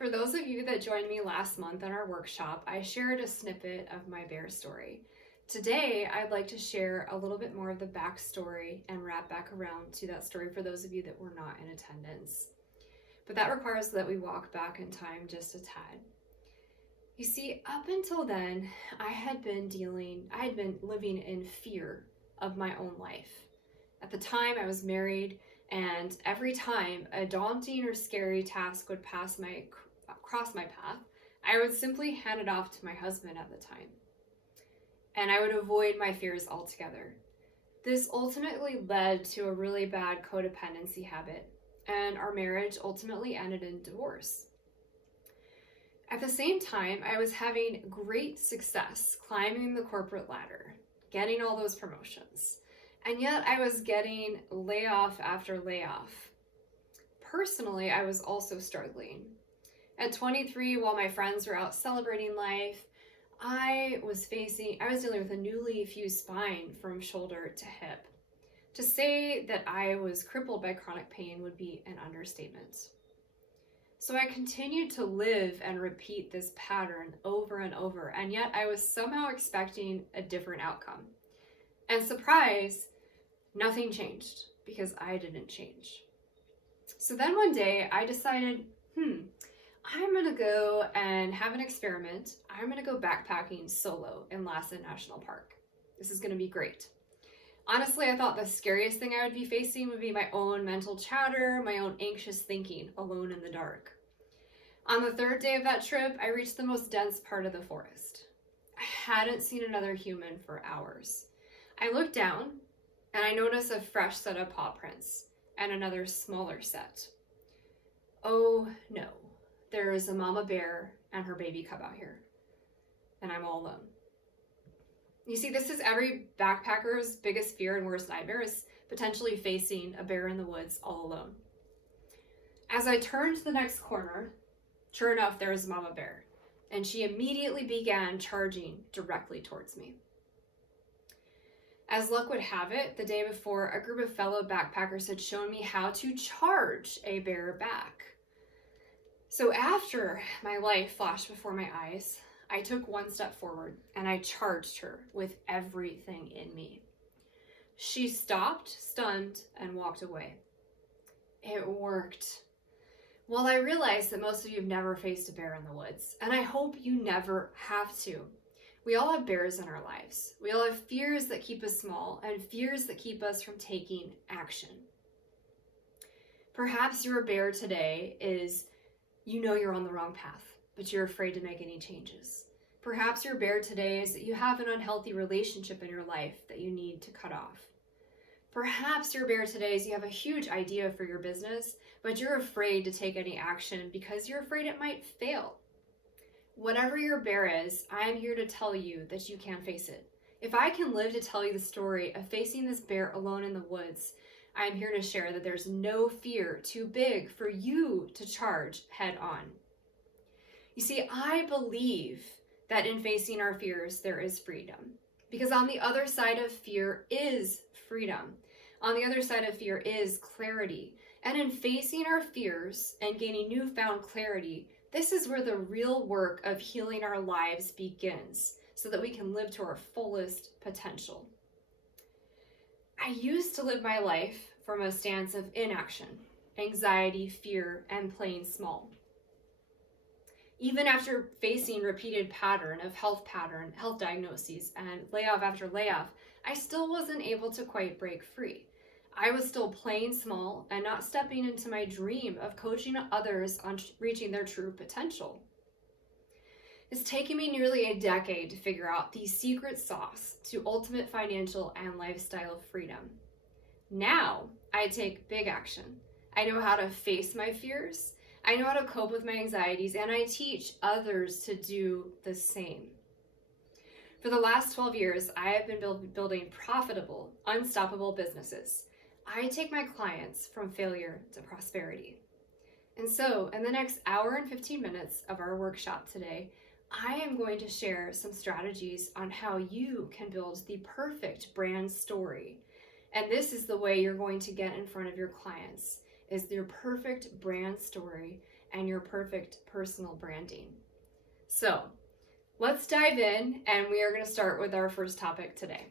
For those of you that joined me last month in our workshop, I shared a snippet of my bear story. Today, I'd like to share a little bit more of the backstory and wrap back around to that story for those of you that were not in attendance. But that requires that we walk back in time just a tad. You see, up until then, I had been living in fear of my own life. At the time, I was married, and every time a daunting or scary task would cross my path, I would simply hand it off to my husband at the time. And I would avoid my fears altogether. This ultimately led to a really bad codependency habit, and our marriage ultimately ended in divorce. At the same time, I was having great success climbing the corporate ladder, getting all those promotions, and yet I was getting layoff after layoff. Personally, I was also struggling. At 23, while my friends were out celebrating life, I was dealing with a newly fused spine from shoulder to hip. To say that I was crippled by chronic pain would be an understatement. So I continued to live and repeat this pattern over and over, and yet I was somehow expecting a different outcome. And surprise, nothing changed because I didn't change. So then one day I decided, I'm going to go and have an experiment. I'm going to go backpacking solo in Lassen National Park. This is going to be great. Honestly, I thought the scariest thing I would be facing would be my own mental chatter, my own anxious thinking alone in the dark. On the third day of that trip, I reached the most dense part of the forest. I hadn't seen another human for hours. I looked down and I noticed a fresh set of paw prints and another smaller set. Oh no. There is a mama bear and her baby cub out here, and I'm all alone. You see, this is every backpacker's biggest fear and worst nightmare, is potentially facing a bear in the woods all alone. As I turned the next corner, sure enough, there was mama bear, and she immediately began charging directly towards me. As luck would have it, the day before, a group of fellow backpackers had shown me how to charge a bear back. So after my life flashed before my eyes, I took one step forward and I charged her with everything in me. She stopped, stunned, and walked away. It worked. Well, I realize that most of you have never faced a bear in the woods, and I hope you never have to. We all have bears in our lives. We all have fears that keep us small and fears that keep us from taking action. Perhaps your bear today is you're on the wrong path, but you're afraid to make any changes. Perhaps your bear today is that you have an unhealthy relationship in your life that you need to cut off. Perhaps your bear today is you have a huge idea for your business, but you're afraid to take any action because you're afraid it might fail. Whatever your bear is, I am here to tell you that you can face it. If I can live to tell you the story of facing this bear alone in the woods, I am here to share that there's no fear too big for you to charge head on. You see, I believe that in facing our fears, there is freedom. Because on the other side of fear is freedom. On the other side of fear is clarity. And in facing our fears and gaining newfound clarity, this is where the real work of healing our lives begins, so that we can live to our fullest potential. I used to live my life from a stance of inaction, anxiety, fear, and playing small. Even after facing repeated pattern of health diagnoses, and layoff after layoff, I still wasn't able to quite break free. I was still playing small and not stepping into my dream of coaching others on reaching their true potential. It's taken me nearly a decade to figure out the secret sauce to ultimate financial and lifestyle freedom. Now, I take big action. I know how to face my fears, I know how to cope with my anxieties, and I teach others to do the same. For the last 12 years, I have been building profitable, unstoppable businesses. I take my clients from failure to prosperity. And so, in the next hour and 15 minutes of our workshop today, I am going to share some strategies on how you can build the perfect brand story. And this is the way you're going to get in front of your clients, is their perfect brand story and your perfect personal branding. So let's dive in, and we are going to start with our first topic today.